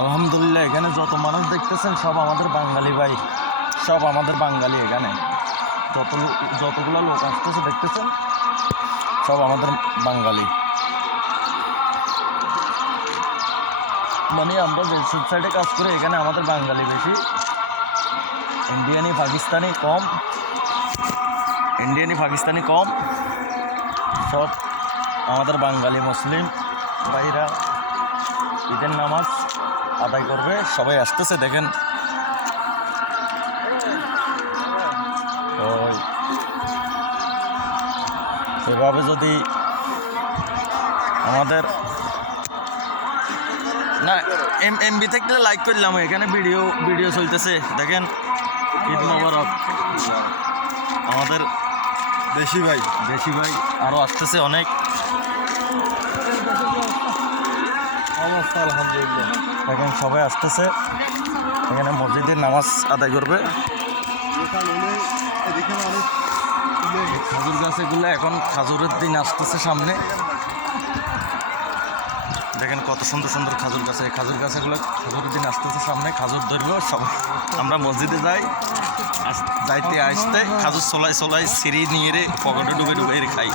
আলহামদুলিল্লাহ, এখানে যত মানুষ দেখতেছেন সব আমাদের বাঙালি ভাই, সব আমাদের বাঙালি। এখানে যতগুলো লোক আসতেছে দেখতেছেন সব আমাদের বাঙালি। মানে আমরা যে সাইডে কাজ করি এখানে আমাদের বাঙালি বেশি, ইন্ডিয়ানি পাকিস্তানি কম, সব আমাদের বাঙালি মুসলিম ভাইরা ঈদের নামাজ আদায় করবে, সবাই আসতেছে দেখেন। সেভাবে যদি আমাদের না এমবি থেকে লাইক করলাম, এখানে ভিডিও চলতেছে দেখেন। ঈদ মোবারক। আমাদের দেশি ভাই আরও আসতেছে অনেক। আলহামদুলিল্লাহ, দেখেন সবাই আসতেছে এখানে মসজিদের নামাজ আদায় করবে। খাজুর গাছ এগুলো এখন খাজুরের দিন আসতেছে সামনে, দেখেন কত সুন্দর সুন্দর খাজুর গাছ। এই খাজুর গাছগুলো খাজুরের দিন আসতেছে সামনে, খাজুর ধরবো সব। আমরা মসজিদে যাইতে আসতে খাজুর চলাই সিঁড়ি নিয়ে পকেটে ডুবে খাই।